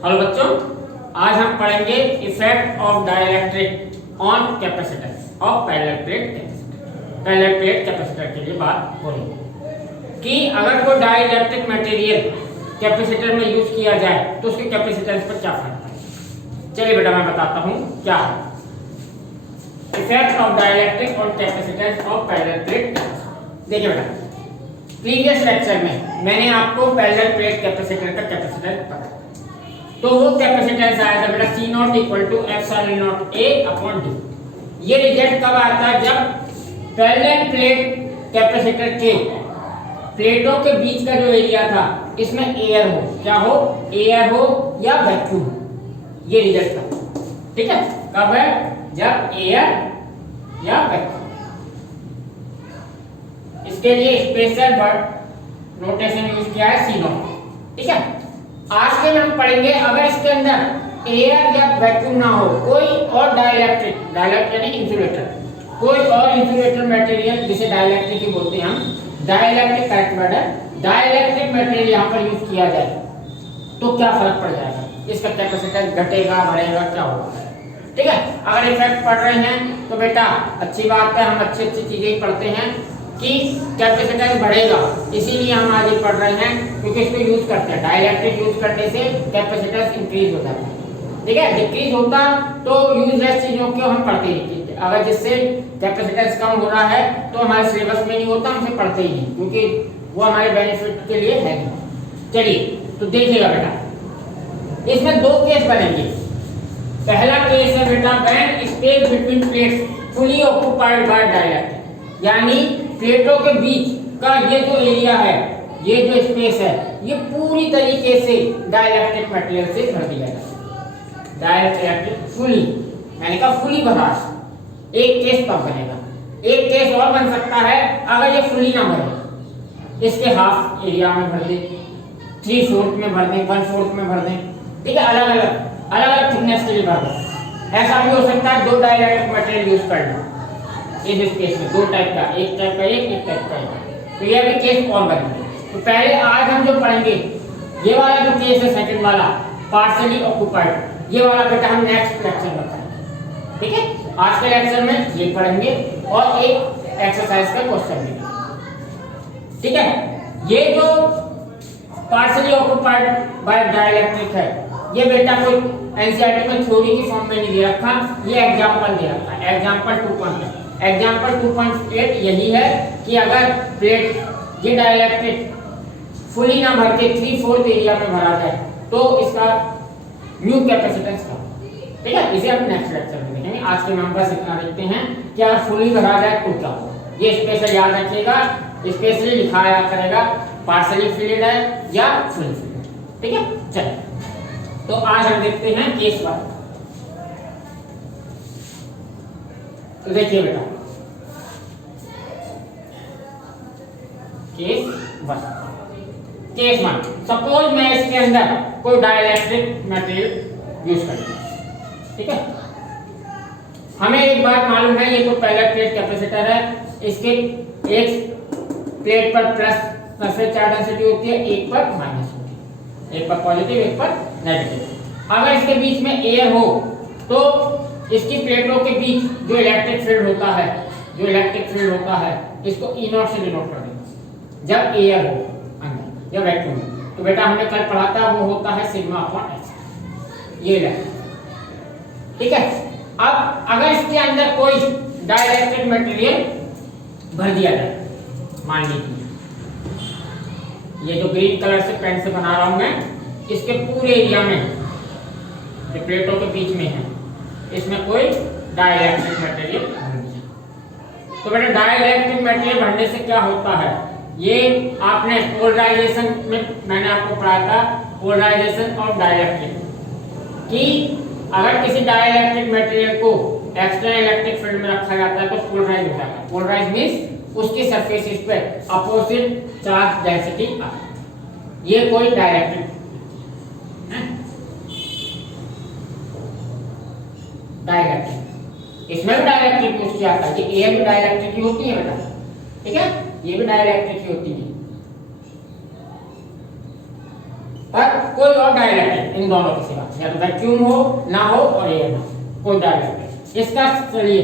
Hello बच्चों, आज हम पढ़ेंगे effect of dielectric on capacitance of parallel plate capacitor. Parallel plate capacitor के लिए बात हो रही है कि अगर कोई डाइलेक्ट्रिक मटेरियल कैपेसिटर में यूज किया जाए तो उसके कैपेसिटेंस पर क्या फर्क है। चलिए बेटा मैं बताता हूँ क्या है effect of dielectric on capacitance of parallel plate. देखिए बेटा, प्रीवियस लेक्चर में मैंने आपको पैरेलल प्लेट कैपेसिटर का कैपेसिटेंस बताया, तो वो कैपेसिटेंस आया था बेटा C not equal to epsilon not A upon D। ये रिजल्ट कब आता है? जब पैरेलल प्लेट कैपेसिटर के प्लेटों के बीच का जो एरिया था इसमें एयर हो, क्या हो, एयर हो या वैक्यूम हो। ये रिजल्ट था, ठीक है। कब है? जब एयर या वैक्यूम। इसके लिए स्पेशल वर्ड नोटेशन यूज किया है C नॉट, ठीक है। आज के में हम पढ़ेंगे अगर इसके अंदर एयर या वैक्यूम ना हो, कोई और डाइलेक्ट्रिक यानी इंसुलेटर, कोई और इंसुलेटर मटेरियल जिसे डाइलेक्ट्रिक ही बोलते हैं हम, डाइलेक्ट्रिक करेक्ट वर्ड है, डाइलेक्ट्रिक मटेरियल यहाँ पर यूज किया जाए तो क्या फर्क पड़ जाएगा, इसका कैपेसिटेंस घटेगा बढ़ेगा क्या होगा, ठीक है। अगर इफेक्ट पढ़ रहे हैं तो बेटा अच्छी बात है, हम अच्छी अच्छी चीजें पढ़ते हैं कि कैपेसिटेंस बढ़ेगा, इसीलिए हम आज पढ़ रहे हैं क्योंकि इसको यूज करते हैं। डाइलेक्ट्रिक यूज करने से कैपेसिटेंस इंक्रीज हो जाता है, ठीक है। डिक्रीज होता तो यूजलेस चीजों को हम पढ़ते ही नहीं, अगर जिससे कैपेसिटेंस कम हो रहा है तो हमारे सिलेबस में नहीं होता, हम उसे पढ़ते ही नहीं क्योंकि वो हमारे बेनिफिट के लिए है नहीं। चलिए तो देखिएगा बेटा, इसमें दो केस बनेंगे। पहला केस है बेटा when space between plates fully occupied by dielectric, यानी प्लेटों के बीच का ये जो एरिया है, ये जो स्पेस है, ये पूरी तरीके से डाइलेक्ट्रिक मटेरियल से भर दिया जाए। डाइलेक्ट्रिक फुली मैंने कहा फुली भरा, एक केस तब बनेगा। एक केस और बन सकता है अगर ये फुली ना भरे, इसके हाफ एरिया में भर दे, 3/4 में भर दें, 1/4 में भर दें, ठीक है। अलग अलग थिकनेस के लिए भर दें। ऐसा भी हो सकता है दो डाइलेक्ट्रिक मटेरियल यूज कर लो इस केस में, दो टाइप का, एक टाइप का एक टाइप का एक, तो ये भी केस और बनेंगे। तो पहले आज हम जो पढ़ेंगे ये वाला जो केस है सेकंड वाला पार्शियली ऑक्युपाइड, ये वाला बेटा हम नेक्स्ट लेक्चर में पढ़ेंगे, ठीक है। आज के लेक्चर में ये पढ़ेंगे और एक एक्सरसाइज का क्वेश्चन भी, ठीक है। ये जो पार्शियली ऑक्युपाइड बाय डाइलेक्ट्रिक है, ये बेटा कोई एनसीईआरटी में थ्योरी की फॉर्म में नहीं दे रखा, ये एग्जांपल दे रखा है। एग्जांपल 2.8 एग्जाम्पल 2.8 यही है कि अगर प्लेट ये डाइलेक्ट्रिक फुली ना भर के 3/4 एरिया में भरा जाए तो इसका म्यू कैपेसिटेंस का, ठीक है। इसे हम नेक्स्ट लेक्चर में देखेंगे। आज के में बस इतना देखते हैं कि अगर फुली भरा जाए तो क्या होगा। ये स्पेशल याद रखिएगा, स्पेशली लिखाया करेगा पार्शियली फिल्ड है या फुली फिल्ड, ठीक है। चलिए तो आज हम देखते हैं केस 1। तो देखिए बेटा केस 1 सपोज मैं इसके अंदर कोई डाइलेक्ट्रिक मटेरियल यूज करता हूं, ठीक है। हमें एक बात मालूम है, ये तो पैरेलल प्लेट कैपेसिटर है, इसके एक प्लेट पर प्लस सरफेस चार्ज डेंसिटी होती है, एक पर माइनस होती है, एक पर पॉजिटिव एक पर नेगेटिव। अगर इसके बीच में एयर हो तो इसकी प्लेटों के बीच जो इलेक्ट्रिक फील्ड होता है, इसको E नॉट से डिनोट कर देंगे जब एयर हो अंदर या वैक्यूम हो। तो बेटा हमने कल पढ़ा था वो होता है सिग्मा अपॉन एक्स, ये इलेक्ट्रिक, ठीक है। अब अगर इसके अंदर कोई डाइलेक्ट्रिक मटेरियल भर दिया जाए, मान लीजिए ये जो ग्रीन कलर से पेन से बना रहा हूं मैं, इसके पूरे एरिया में जो प्लेटों के बीच में है इसमें कोई डाइलेक्ट्रिक मटेरियल भर दिया। तो बेटा डाइलेक्ट्रिक मटेरियल भरने से क्या होता है, ये आपने पोलराइजेशन में मैंने आपको पढ़ाया था, पोलराइजेशन ऑफ डाइलेक्ट्रिक, कि अगर किसी डाइलेक्ट्रिक मटेरियल को एक्सटर्नल इलेक्ट्रिक फील्ड में रखा जाता है तो पोलराइज हो जाता है। पोलराइज मींस उसकी सरफेसेस पे अपोजिट चार्ज डेंसिटी आता है। ये कोई डाइलेक्ट्रिक इसमें भी डाइलेक्ट्रिक यूज किया जाता है, ये एयर भी डाइलेक्ट्रिक ही होती है बेटा, ठीक है, ये भी डाइलेक्ट्रिक ही होती है। पर कोई और डाइलेक्ट्रिक इन दोनों के सिवा, या तो वैक्यूम हो ना हो और एयर ना हो, कोई डाइलेक्ट्रिक। इसका चलिए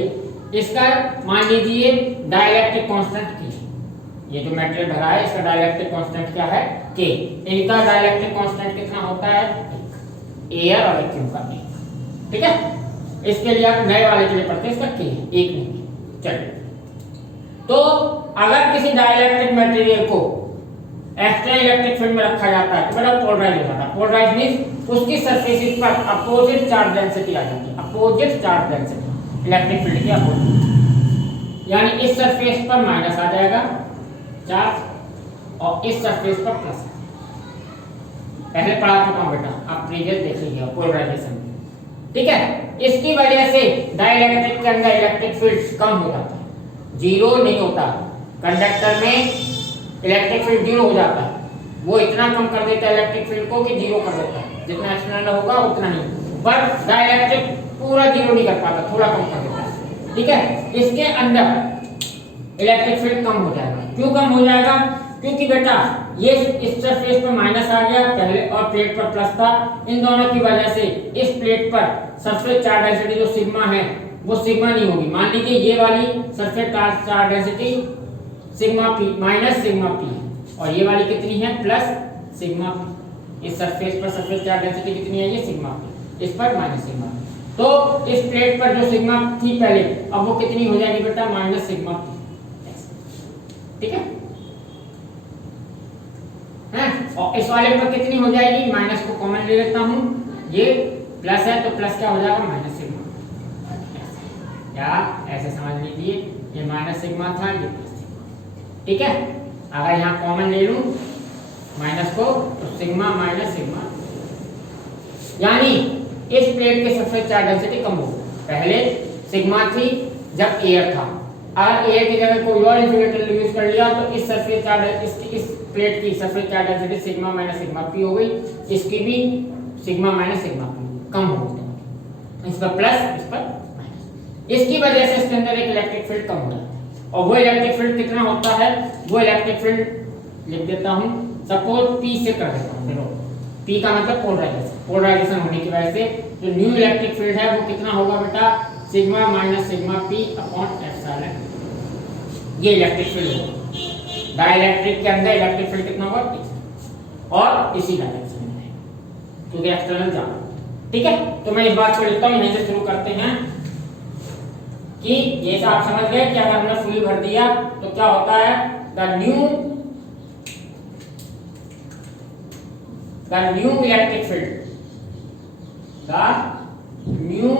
इसका मान लीजिए डाइलेक्ट्रिक कांस्टेंट की, ये जो मेटेरियल भरा है इसका डाइलेक्ट्रिक कांस्टेंट क्या है के। इनका डाइलेक्ट्रिक कांस्टेंट कितना होता है एयर और वैक्यूम का एक, ठीक है। इसके लिए आप नए वाले के लिए पढ़ते हैं इसका के एक नहीं। चलिए तो अगर किसी डाइलेक्ट्रिक मटेरियल को एक्स्ट्रा इलेक्ट्रिक फील्ड में रखा जाता है तो बड़ा पोलराइज हो जाता है। पोलराइज मींस उसकी सरफेसेस पर अपोजिट चार्ज डेंसिटी आ जाती है, opposite charge density electric field की अपोजिट, यानी इस सरफेस पर माइनस आ जाएगा चार्ज और इस सरफेस पर प्लस। पहले पढ़ा चुका हूं बेटा, आप प्रीवियस देख लीजिए पोलराइजेशन, ठीक है। इसकी वजह से डाइलेक्ट्रिक के अंदर इलेक्ट्रिक फील्ड कम हो जाता है, जीरो नहीं होता। कंडक्टर में इलेक्ट्रिक फील्ड जीरो हो जाता है, वो इतना कम कर देता है इलेक्ट्रिक फील्ड को कि जीरो कर देता है, जितना एक्सटर्नल होगा उतना ही। पर डाइलेक्ट्रिक पूरा जीरो नहीं कर पाता, थोड़ा कम कर देता है, ठीक है। इसके अंदर इलेक्ट्रिक फील्ड कम हो जाएगा। क्यों कम हो जाएगा? क्योंकि बेटा ये इस सरफेस पर माइनस आ गया पहले और प्लेट पर प्लस था, इन दोनों की वजह से इस प्लेट पर सरफेस चार्ज डेंसिटी जो सिग्मा है वो सिग्मा नहीं होगी। मान लीजिए ये वाली surface charge density sigma P minus sigma P और ये वाली कितनी है प्लस सिग्मा पी। इस सरफेस पर सरफेस चार्ज डेंसिटी कितनी है ये सिग्मा पी, इस पर माइनस सिग्मा पी। तो इस प्लेट पर जो सिग्मा थी पहले अब वो कितनी हो जाएगी बेटा माइनस सिग्मा पी, ठीक है। और इस वाले पर कितनी हो जाएगी, माइनस को कॉमन ले लेता हूं, ये प्लस है तो प्लस क्या हो जाएगा माइनस सिग्मा, या ऐसे समझ लीजिए ये माइनस सिग्मा था ये प्लस सिग्मा, ठीक है। अगर यहाँ कॉमन ले लूं माइनस को तो सिग्मा माइनस सिग्मा, यानी इस प्लेट के सरफेस चार्ज डेंसिटी कम हो। पहले सिग्मा थी जब एयर था, अगर एयर की जगह कोई और इंसुलेटर यूज कर लिया तो इस सरफेस चार्ज इस प्लेट की surface charge density sigma minus sigma P हो गई, इसकी भी सिग्मा माइनस सिग्मा पी कम हो गई, इस पर प्लस इस पर माइनस। इसकी वजह से इसके अंदर एक इलेक्ट्रिक फील्ड कम हो जाता है। और वो इलेक्ट्रिक फील्ड कितना होता है, वो इलेक्ट्रिक फील्ड लिख देता हूं, सपोज पी से कर देता हूं। देखो पी का मतलब पोलराइजेशन, पोलराइजेशन होने की वजह से जो न्यू इलेक्ट्रिक फील्ड है वो कितना होगा बेटा sigma minus sigma P upon epsilon, ये इलेक्ट्रिक फील्ड होगा। डाइलेक्ट्रिक के अंदर इलेक्ट्रिक फील्ड कितना होगा और इसी डायरेक्शन में है क्योंकि एक्सटर्नल जा, ठीक है। तो मैं इस बात को लिखता हूं, यहीं से शुरू करते हैं कि जैसा आप समझ गए कि अगर हमने फुल भर दिया तो क्या होता है, the new electric field, the new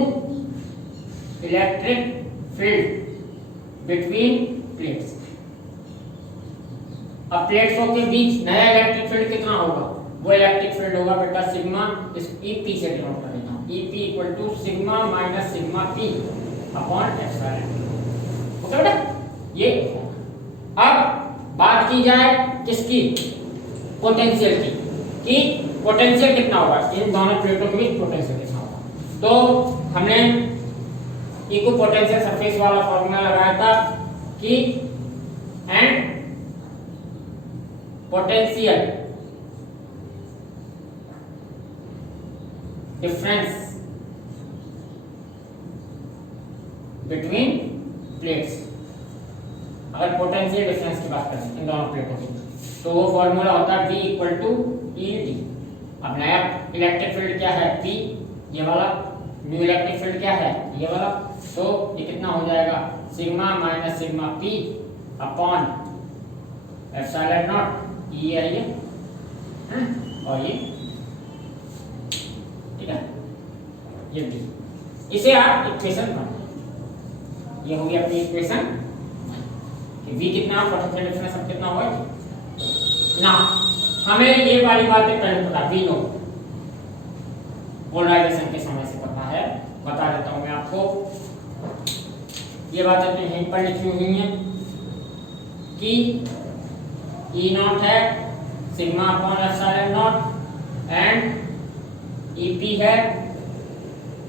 electric field between plates. अब प्लेट्सों के बीच नया इलेक्ट्रिक फील्ड कितना होगा, वो इलेक्ट्रिक फील्ड होगा बेटा सिग्मा, इस EP से डिनोट कर देता हूं, EP equal to sigma minus sigma P upon epsilon, okay बेटा ये। अब बात की जाए किसकी, पोटेंशियल की, कि पोटेंशियल कितना होगा इन दोनों प्लेटों के बीच, पोटेंशियल कितना होगा। तो हमने इक्व पोटेंशियल सरफेस वाला फॉर्मूला लगाया था कि and potential difference between plates. अगर पोटेंशियल डिफरेंस की बात करें इन दोनों प्लेटों की तो वो फॉर्मूला होता है V इक्वल टू ED। अब नया इलेक्ट्रिक फील्ड क्या है P, ये वाला, न्यू इलेक्ट्रिक फील्ड क्या है ये वाला, तो ये कितना हो जाएगा sigma minus sigma P upon epsilon not, ये है ये और ये, ठीक है, ये भी। इसे आप इक्वेशन बना, ये होगी अपनी इक्वेशन कि V कितना पोटेंशियल डिफरेंस अब कितना होगा ना। हमें ये वाली बातें पहले पता, V नो पोलराइजेशन के समय से पता है, बता देता हूं मैं आपको। ये बातें तो यहीं पर लिखी हुई हैं कि E नॉट है sigma upon epsilon not and EP है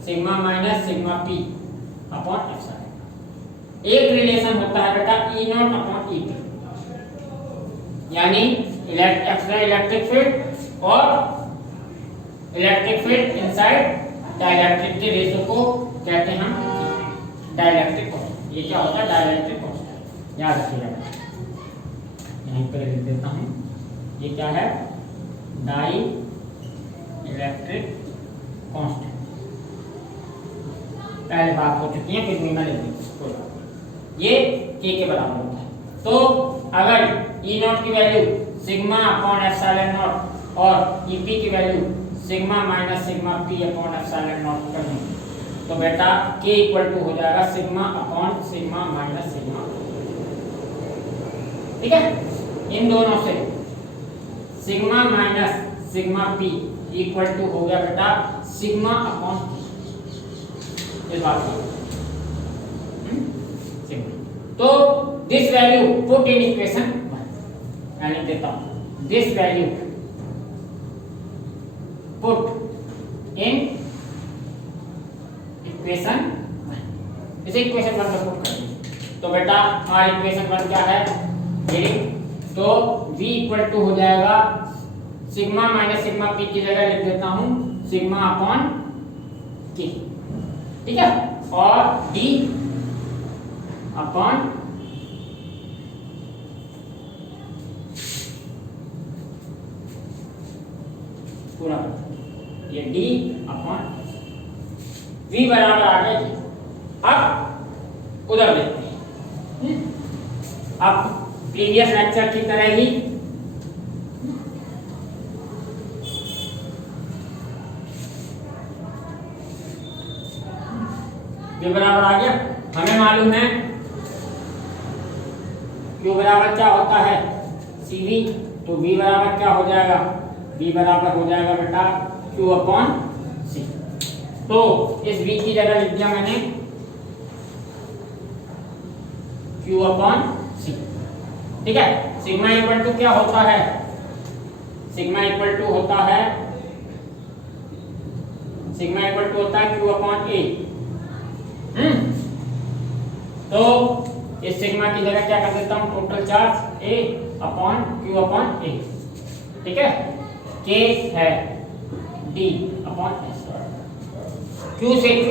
sigma minus sigma P upon epsilon. एक रिलेशन होता है बेटा E नॉट अपॉन EP, यानी इलेक्ट्रिक फील्ड और इलेक्ट्रिक फील्ड इनसाइड डाइलेक्ट्रिक के रेशो को कहते हैं हम डाइलेक्ट्रिक कांस्टेंट। ये क्या होता है? डाइलेक्ट्रिक कांस्टेंट, याद रखिएगा। यहीं पर लिख देता हूं, ये क्या है? Dielectric constant. पहले बात हो चुकी है, फिर भी मैं लिख देता हूं। ये के बराबर होता है। तो अगर ई नॉट की value sigma upon epsilon not और ई पी की value sigma minus sigma P upon epsilon not करें तो बेटा के इक्वल टू हो जाएगा sigma upon sigma minus sigma. ठीक है, इन दोनों से sigma minus sigma P equal to हो गया बेटा सिग्मा अपॉन इस बात को तो this value put in equation मैं लिख देता हूं, this value put in equation, इसे इक्वेशन 1 में पुट करेंगे तो बेटा हमारी इक्वेशन 1 क्या है? ये तो v इक्वल टू हो जाएगा सिग्मा माइनस सिग्मा पी की जगह लिख देता हूं सिग्मा अपॉन के। ठीक है, और d अपॉन पूरा ये d अपॉन v बराबर आ गया जी। अब उधर देखते हैं, अब प्रीवियस लेक्चर की तरह ही v बराबर आ गया। हमें मालूम है q बराबर क्या होता है? cv, तो v बराबर क्या हो जाएगा? v बराबर हो जाएगा बेटा q अपॉन c। तो इस v की जगह लिख दिया मैंने q अपॉन c। ठीक है, सिग्मा इक्वल टू क्या होता है? सिग्मा इक्वल टू होता है q अपॉन a। तो इस सिग्मा की जगह क्या कर देता हूं? Total charge a upon q upon a। ठीक है, k है d अपॉन s, q से q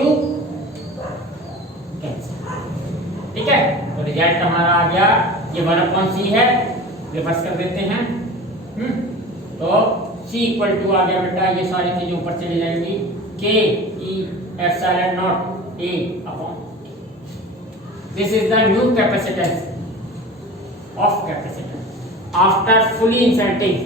कैंसिल। ठीक है, तो रिजल्ट हमारा आ गया ये 1 अपॉन c है, रिवर्स कर देते हैं। तो c इक्वल टू आ गया बेटा, ये सारी चीजें ऊपर चली जाएंगी, k e epsilon not a upon. This is the new capacitance of capacitor after fully inserting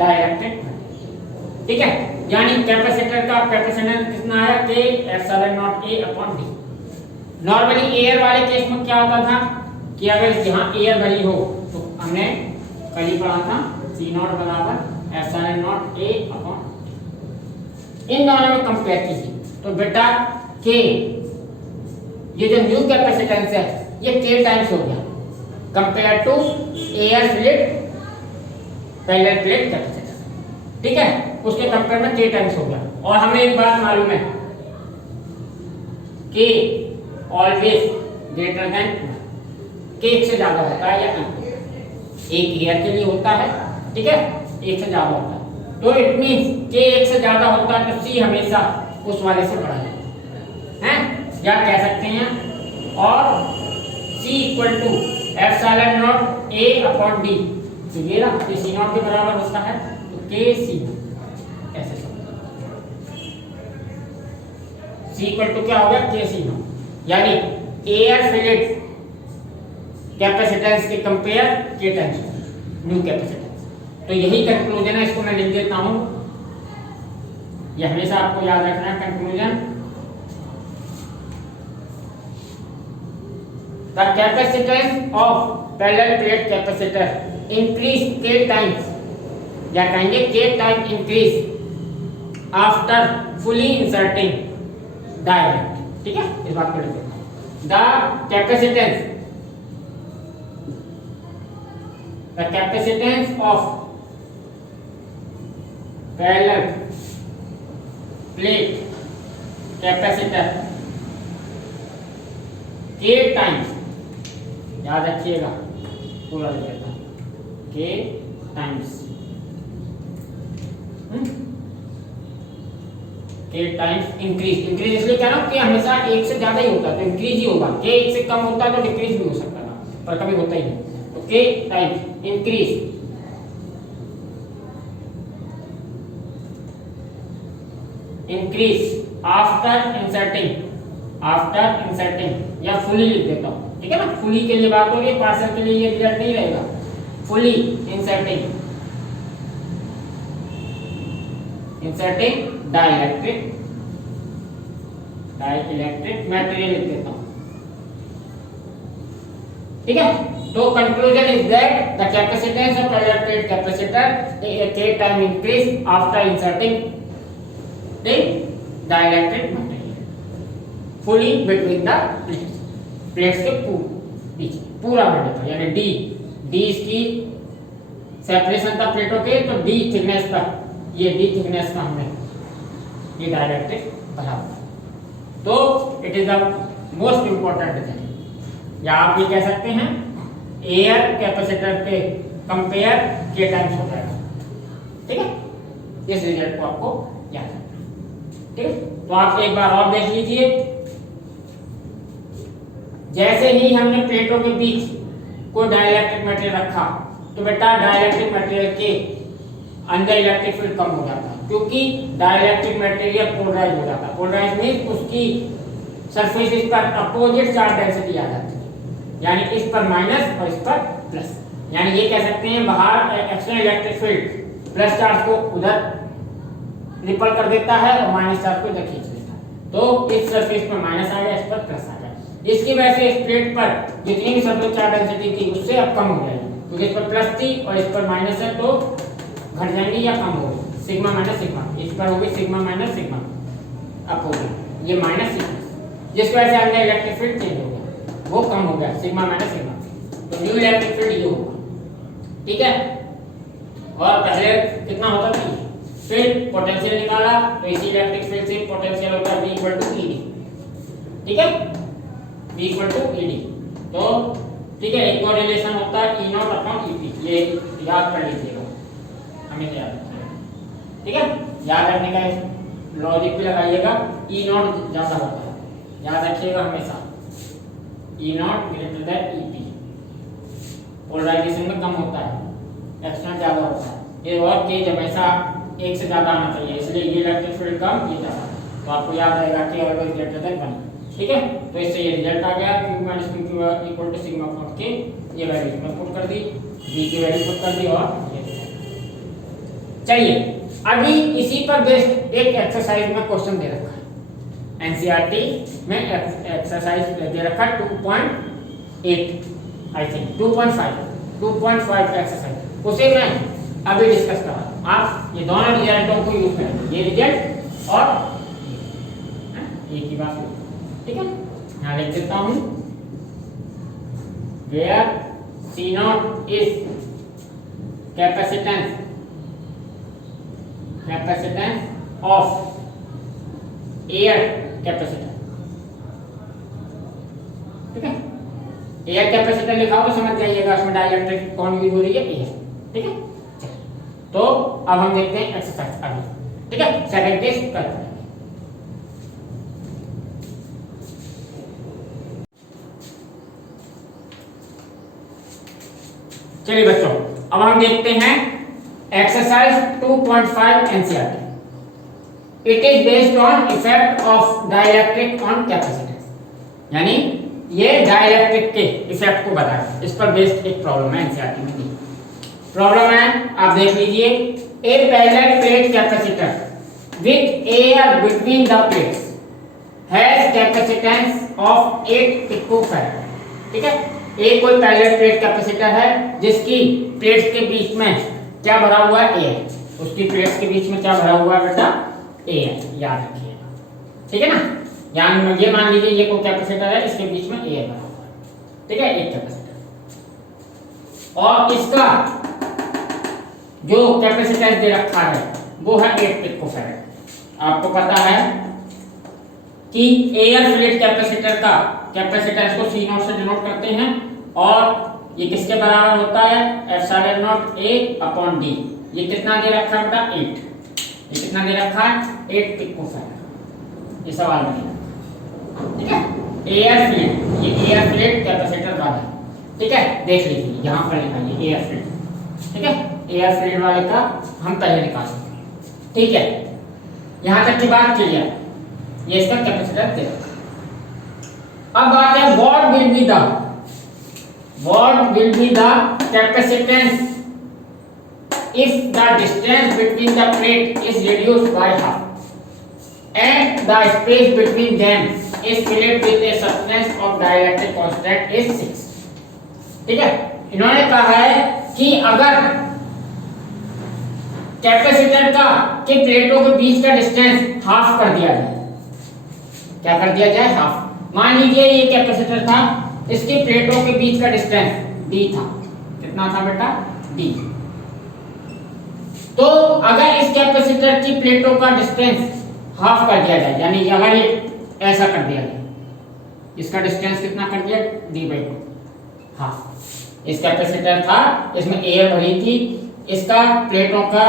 dielectric material। ठीक है, यानी कैपेसिटर का कैपेसिटेंस कितना आया? k epsilon not a upon d। Normally air वाले केस में क्या होता था कि अगर यहाँ एयर भरी हो तो हमने कल ही पढ़ा था c नॉट बराबर एप्सिलॉन नॉट a अपॉन। इन दोनों में कंपेयर कीजिए तो बेटा k, ये जो न्यू कैपेसिटेंस है ये k टाइम्स हो गया compare to air filled parallel plate capacitor. ठीक है, उसके कंपेयर में k टाइम्स हो गया। और हमें एक बात मालूम है k always greater than, k एक से ज्यादा होता है या एक एयर के लिए होता है। ठीक है, एक से ज्यादा होता है तो इट मींस k एक से ज्यादा होता है तो c हमेशा उस वाले से बड़ा है, या कह सकते हैं और c equal to epsilon not a upon d। तो ये ना ये c नॉट के बराबर होता है तो k c ऐसे c इक्वल टू क्या हो गया? k c नॉट, यानी एयर फिल्ड कैपेसिटेंस के compare k times new capacitance. तो यही कंक्लूजन है, इसको मैं लिख देता हूं, ये हमेशा आपको याद रखना है conclusion. The capacitance of parallel plate capacitor increase k times, या कहेंगे k time increase after fully inserting dielectric। ठीक है, इस बात को लिख देते हैं। The capacitance of parallel plate capacitor k times, याद रखिएगा पूरा लिख देता हूं, k टाइम्स के टाइम्स इंक्रीज। इंक्रीज इसलिए कह रहा हूँ कि हमेशा एक से ज्यादा ही होता है तो इंक्रीज ही होगा, के एक से कम होता है तो डिक्रीज भी हो सकता है, पर कभी होता ही नहीं। तो के टाइम्स इंक्रीज आफ्टर इंसर्टिंग, या फुली लिख देता हूँ, ठीक है ना। फुली के लिए बात हो रही है, पार्शियल के लिए ये रिजल्ट नहीं रहेगा। फुली इंसर्टिंग डाइलेक्ट्रिक मटेरियल लिख देता हूँ, ठीक है। तो conclusion is that the capacitance of electric capacitor के time increase after inserting the dielectric material fully between the plates के बीच, पूरा बढ़ेगा, यानी डी इसकी सेपरेशन था प्लेटों के, तो डी थिकनेस का, ये डी थिकनेस का हमने ये डाइलेक्ट्रिक बराबर, तो it is the most important result. या आप ये कह सकते हैं एयर कैपेसिटर के कंपेयर के टाइम्स हो जाएगा, ठीक है। इस रिजल्ट को आपको याद रखना, ठीक है। तो आप एक बार और देख लीजिए, जैसे ही हमने प्लेटों के बीच कोई डाइलेक्ट्रिक मटेरियल रखा तो बेटा डाइलेक्ट्रिक मटेरियल के अंदर इलेक्ट्रिक फील्ड कम हो जाता है, क्योंकि डाइलेक्ट्रिक मटेरियल पोलराइज हो जाता है। पोलराइज मींस उसकी सरफेस पर अपोजिट चार्ज डेंसिटी आ जाती है, यानी इस पर माइनस और इस पर प्लस। यानी ये कह सकते हैं बाहर external electric field plus charge को उधर रिपल कर देता है और माइनस चार्ज को इधर खींच देता है। तो इस सरफेस पर माइनस आ गया, इस पर प्लस आ गया। इसकी वजह से इस प्लेट पर जितनी भी सरफेस चार्ज डेंसिटी थी उससे अब कम हो जाएगी, क्योंकि इस पर प्लस थी और इस पर माइनस है, तो घट जाएंगी या कम होगी, सिग्मा माइनस सिग्मा। इस पर होगी सिग्मा माइनस सिग्मा, अप होगी ये माइनस सिग्मा, जिस वजह से अंदर इलेक्ट्रिक फील्ड चेंज हो गया, वो कम हो गया सिग्मा माइनस सिग्मा, तो न्यू इलेक्ट्रिक फील्ड ये होगा, ठीक है। और पहले कितना होता था, फिर पोटेंशियल निकाला तो इसी इलेक्ट्रिक फील्ड से पोटेंशियल होता है V इक्वल टू ED, ठीक है, V इक्वल टू ED। तो ठीक है, एक और रिलेशन होता है E नॉट अपॉन EP, ये याद कर लीजिएगा, हमेशा याद रखिएगा, ठीक है। याद रखने का लॉजिक भी लगाइएगा, E नॉट ज्यादा होता है, याद रखिएगा हमेशा, E not greater than EP, polarisation में कम होता है, एक्सटर्नल ज्यादा होता है। ये और के हमेशा एक से ज्यादा आना चाहिए, इसलिए ये इलेक्ट्रिक फील्ड कम, ये ज्यादा, तो आपको याद रहेगा कि ऑलवेज ग्रेटर देन 1, ठीक है। तो इससे ये रिजल्ट आ गया, Q minus Q equal to sigma upon K, ये वैल्यू में पुट कर दी, V की वैल्यू पुट कर दी, और ये चलिए अभी इसी पर बेस्ड एक एक्सरसाइज में क्वेश्चन दे रखा है, एनसीईआरटी में एक्सरसाइज दे रखा है 2.8 आई थिंक 2.5 एक्सरसाइज, उसे मैं अभी डिस्कस कर रहा हूं। आप ये दोनों रिजल्टों को यूज करें, ये रिजल्ट और एक ही बात, ठीक है। यहां लिख देता हूं, where C not is capacitance of air capacitor, ठीक है। एयर कैपेसिटर लिखा हो तो समझ जाइएगा उसमें डाइलेक्ट्रिक कौन यूज हो रही है, एयर, ठीक है। तो अब हम देखते हैं एक्सरसाइज अभी, ठीक है, सेकंड टेस्ट करते हैं। चलिए बच्चों, अब हम देखते हैं exercise 2.5 NCERT. It is based on effect of dielectric on capacitance, यानी ये डाइलेक्ट्रिक के इफेक्ट को बताया, इस पर बेस्ड एक प्रॉब्लम है एनसीईआरटी में दी। प्रॉब्लम है, आप देख लीजिए, a parallel plate capacitor with air between the plates has capacitance of 8 picofarad, ठीक है। एक कोई पैरेलल प्लेट कैपेसिटर है जिसकी प्लेट्स के बीच में क्या भरा हुआ है, एयर, उसकी प्लेट्स के बीच में क्या भरा हुआ है बेटा, एयर, याद रखिएगा, ठीक है ना। यानी ये मान लीजिए ये कोई कैपेसिटर है, इसके बीच में एयर भरा हुआ है, ठीक है, एक कैपेसिटर, और इसका जो कैपेसिटेंस दे रखा है वो है 8 पिकोफैराड। आपको पता है कि एयर फ्लैट कैपेसिटर का कैपेसिटेंस को C नॉट से डिनोट करते हैं, और ये किसके बराबर होता है, epsilon not A upon D। ये कितना दे रखा है बेटा, 8, ये कितना दे रखा है, 8 पिकोफैराड, ये सवाल बनेगा। ठीक है, एयर फ्लूइड, ये एयर फ्लूइड कैपेसिटर वाला है। ठीक है, देख लीजिए यहाँ पर लिखा है एयर फ्लूइड। ठीक है, एयर फ्लूइड वाले का हम पहले निकालेंगे। ठीक है, यहाँ तक की बात क्लियर, ये इसका कैपेसिटर दे। अब बात है what will be the capacitance if the distance between the plate is reduced by half and the space between them is filled with a substance of dielectric constant is 6। ठीक है, इन्होंने कहा है कि अगर कैपेसिटर का कि प्लेटों के बीच का डिस्टेंस हाफ कर दिया जाए, क्या कर दिया जाए, हाफ। मान लीजिए ये कैपेसिटर था, इसकी प्लेटों के बीच का डिस्टेंस d था, कितना था बेटा, d। तो अगर इस कैपेसिटर की प्लेटों का डिस्टेंस हाफ कर दिया जाए, यानी अगर ये ऐसा कर दिया जाए, इसका डिस्टेंस कितना कर दिया, d/2 हाफ। इस कैपेसिटर था, इसमें एयर भरी थी, इसका प्लेटों का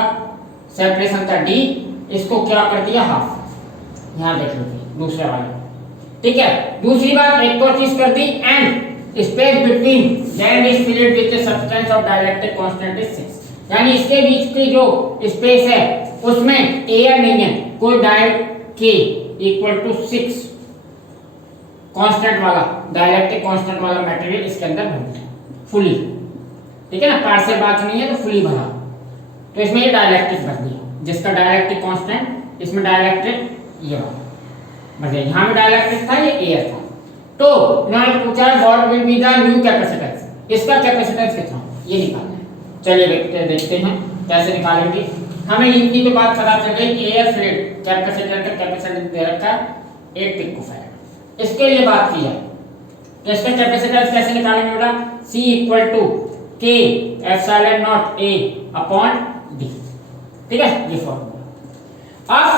सेपरेशन था d, इसको क्या कर दिया, हाफ। यहां देख लीजिए दूसरे वाले। ठीक है, दूसरी बात एक और चीज कर दी, and space between them is filled with a substance of dielectric constant is 6। यानी इसके बीच की जो स्पेस है उसमें एयर नहीं है, कोई डाइलेक्ट्रिक के इक्वल टू 6 कांस्टेंट वाला, डाइलेक्ट्रिक कांस्टेंट वाला मटेरियल इसके अंदर भर दिया फुली। ठीक है ना, पार्शियल बात नहीं है तो फुली भरा, तो इसमें ये डाइलेक्ट्रिक भर दिया, जिसका डाइलेक्ट्रिक कांस्टेंट, इसमें डाइलेक्ट्रिक ये वाला भर, यहाँ में डाइलेक्ट्रिक था, ये एयर था। तो इन्होंने पूछा what will be the new capacitance, इसका कैपेसिटेंस कितना, ये निकालना है। चलिए देखते हैं कैसे निकालेंगे। हमें इतनी तो बात पता चल गई, एयर फ्लूइड कैपेसिटर का कैपेसिटेंस दे रखा है 8 पिकोफैराड। इसके लिए बात की जाए तो इसका कैपेसिटेंस कैसे निकालेंगे बेटा, C equal to K epsilon not A upon D। ठीक है, ये फॉर्मूला। अब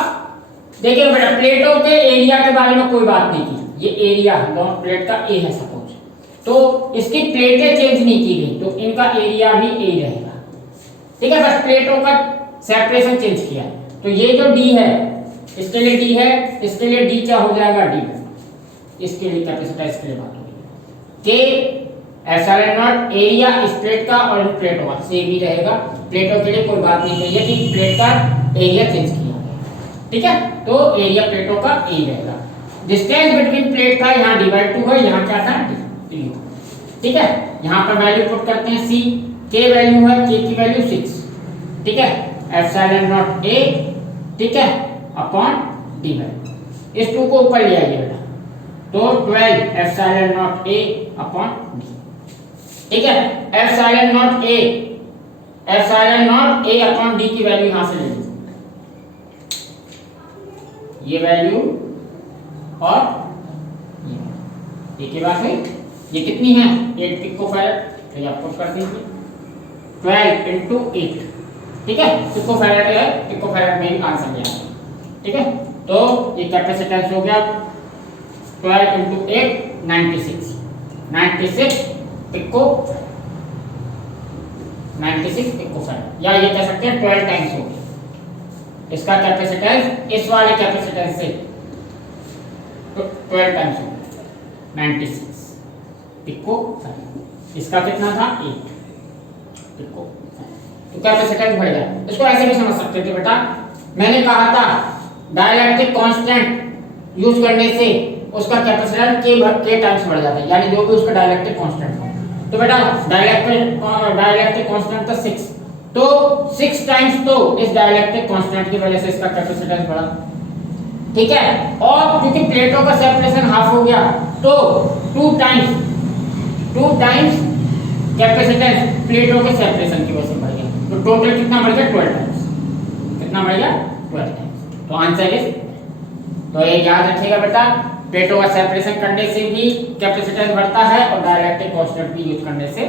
देखिए बेटा, प्लेटों के एरिया के बारे में कोई बात नहीं की, ये एरिया दोनों प्लेट का ए है सपोज, तो इसकी प्लेटें चेंज नहीं की गई, तो इनका एरिया भी ए रहेगा। ठीक है, बस प्लेटों का सेपरेशन चेंज किया, तो ये जो डी है इसके लिए डी है, इसके लिए डी क्या हो जाएगा, डी। इसके लिए कैपेसिटेंस के लिए बात होगी, के एप्सिलॉन नॉट एरिया इस प्लेट का और इन प्लेटों का सेम ही रहेगा। प्लेटों के लिए कोई बात नहीं चाहिए कि प्लेट का एरिया चेंज किया। ठीक है, तो एरिया प्लेटों का ए रहेगा। डिस्टेंस बिटवीन प्लेट था, यहाँ /2 है, यहाँ क्या था, d। ठीक है, यहाँ पर वैल्यू पुट करते हैं C, K वैल्यू है, K की वैल्यू 6। ठीक है, एप्सिलॉन नॉट A, ठीक है, अपॉन d। इस 2 को ऊपर ले आइए बेटा, तो 12 epsilon not A upon d। ठीक है, epsilon not A upon d की वैल्यू यहाँ से ले लीजिए, ये वैल्यू और ये के बाद है, ये कितनी है, 8 पिकोफैराड, तो ये आप पुट कर दीजिए 12 इंटू 8। ठीक है, पिकोफैराड है, पिकोफैराड में आंसर दिया। ठीक है, तो ये कैपेसिटेंस हो गया 12 इंटू 8 96 पिकोफैराड, या ये कह सकते हैं 12 टाइम्स हो गया इसका कैपेसिटेंस, इस वाले कैपेसिटेंस से 12 टाइम्स हो गया 96 पिकोफैराड। इसका कितना था, 8 पिकोफैराड, तो कैपेसिटेंस बढ़ गया। इसको ऐसे भी समझ सकते थे बेटा, मैंने कहा था डाइलेक्ट्रिक कांस्टेंट यूज करने से उसका कैपेसिटेंस के टाइम्स बढ़ जाता है, यानी जो भी उसका डाइलेक्ट्रिक कांस्टेंट हो। तो बेटा डाइलेक्ट्रिक कांस्टेंट था 6, तो 6 टाइम्स तो इस डाइलेक्ट्रिक कांस्टेंट की वजह से इसका कैपेसिटेंस बढ़ा। ठीक है, और क्योंकि प्लेटों का सेपरेशन हाफ हो गया, तो 2 टाइम्स कैपेसिटेंस प्लेटों के सेपरेशन की वजह से बढ़ गया, तो टोटल कितना बढ़ गया, 12 टाइम्स। कितना बढ़ गया, 12 टाइम्स। तो आंसर इज, तो ये याद रखिएगा बेटा, प्लेटों का सेपरेशन करने से भी कैपेसिटेंस बढ़ता है और डाइलेक्ट्रिक कांस्टेंट भी यूज करने से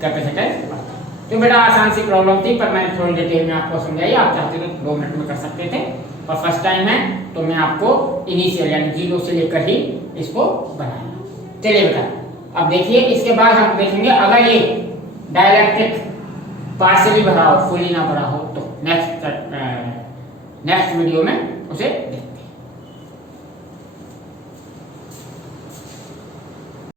कैपेसिटेंस बढ़ता है। तो बेटा आसान सी प्रॉब्लम थी, पर मैंने थोड़ी डिटेल में आपको समझाई, आप चाहते तो 2 मिनट में कर सकते थे, और फर्स्ट टाइम है तो मैं आपको इनिशियल यानी 0 से लेकर ही इसको बनाया। चलिए बेटा, अब देखिए इसके बाद हम देखेंगे अगर ये डाइलेक्ट्रिक पार्शियली भरा हो, फुली ना भरा हो, तो नेक्स्ट वीडियो में उसे देखते हैं।